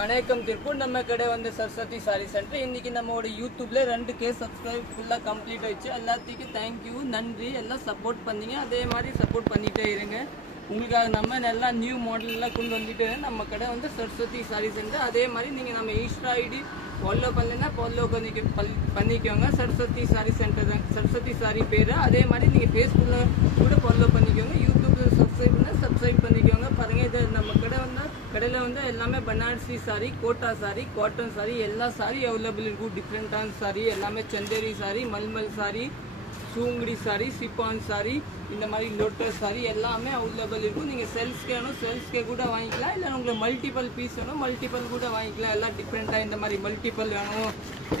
வணக்கம் திருப்பூர். நம்ம கடை வந்து சரஸ்வதி சாரி சென்டர். இன்னைக்கு நம்மளோட யூடியூப்ல 2K சப்ஸ்கிரைப் ஃபுல்லா கம்ப்ளீட் ஆயிடுச்சு. எல்லாத்துக்கும் தேங்க்யூ, நன்றி. எல்லாம் சப்போர்ட் பண்ணீங்க, அதே மாதிரி சப்போர்ட் பண்ணிட்டே இருங்க. உங்களுக்காக நம்ம நல்லா நியூ மாடல்லாம் கொண்டு வந்துட்டு நம்ம கடை வந்து சரஸ்வதி சாரி சென்டர். அதே மாதிரி நீங்கள் நம்ம இன்ஸ்டா ஐடி ஃபாலோ பண்ணலைன்னா ஃபாலோ பண்ணிக்கோங்க. சரஸ்வதி சாரி சென்டர் தான், சரஸ்வதி சாரி பேர். அதே மாதிரி நீங்கள் ஃபேஸ்புக்கில் கூட ஃபாலோ பண்ணிக்கோங்க. யூடியூப்பில் சப்ஸ்கிரைப் பண்ணிக்கோங்க. பாருங்கள், இது நம்ம கடையில் வந்து எல்லாமே பனாரசி சாரி, கோட்டா சாரி, காட்டன் சாரி, எல்லா சாரி அவைலபிள் இருக்கும். டிஃப்ரெண்ட்டான சாரி எல்லாமே சந்தேரி சாரி, மல்மல் சாரி, சூங்குடி சாரி, சிப்பான் சாரி, இந்த மாதிரி லோட்டஸ் சாரி எல்லாமே அவைலபிள் இருக்கும். நீங்கள் செல்ஸ்க்கு வேணும், செல்ஸ்க்கே கூட வாங்கிக்கலாம். இல்லை உங்களுக்கு மல்டிபிள் பீஸ் வேணும், மல்டிபிள் கூட வாங்கிக்கலாம். எல்லாம் டிஃப்ரெண்ட்டாக இந்த மாதிரி மல்டிபிள் வேணும்,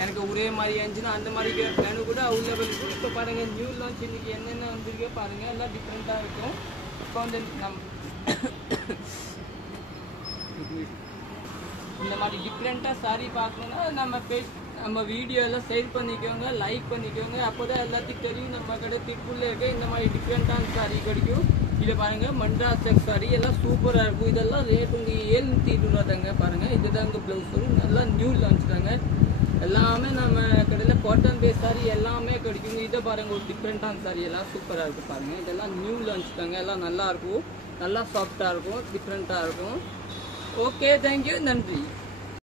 எனக்கு ஒரே மாதிரி இருந்துச்சுன்னா அந்த மாதிரி வேணும் கூட அவைலபிள் இருக்கும். இப்போ பாருங்கள், நியூ லான்ச் இன்றைக்கி என்னென்ன வந்துருக்கு பாருங்கள், எல்லாம் டிஃப்ரெண்ட்டாக இருக்கும். இப்போ வந்து இந்த மாதிரி டிஃப்ரெண்ட்டாக சாரி பார்க்கணுன்னா நம்ம வீடியோ எல்லாம் ஷேர் பண்ணிக்கோங்க, லைக் பண்ணிக்கோங்க. அப்போ தான் எல்லாத்துக்கும் தெரியும் நம்ம கடை திருப்பூரில் இருக்க இந்த மாதிரி டிஃப்ரெண்ட்டான சாரி கிடைக்கும். இதை பாருங்கள், மண்ட்ரா செக் சாரி எல்லாம் சூப்பராக இருக்கும். இதெல்லாம் ரேட் உங்களுக்கு 720 தாங்க. பாருங்கள், இதுதாங்க ப்ளவுஸ் வரும். நல்லா நியூ லான்ச் தாங்க. எல்லாமே நம்ம கடையில் காட்டன் பேஸ் சாரி எல்லாமே கிடைக்குங்க. இதை பாருங்கள், ஒரு டிஃப்ரெண்ட்டான சாரி எல்லாம் சூப்பராக இருக்கும். பாருங்கள், இதெல்லாம் நியூ லான்ச் தாங்க. எல்லாம் நல்லாயிருக்கும், நல்லா சாஃப்டாக இருக்கும், டிஃப்ரெண்ட்டாக இருக்கும். ஓகே, தேங்க்யூ, நன்றி.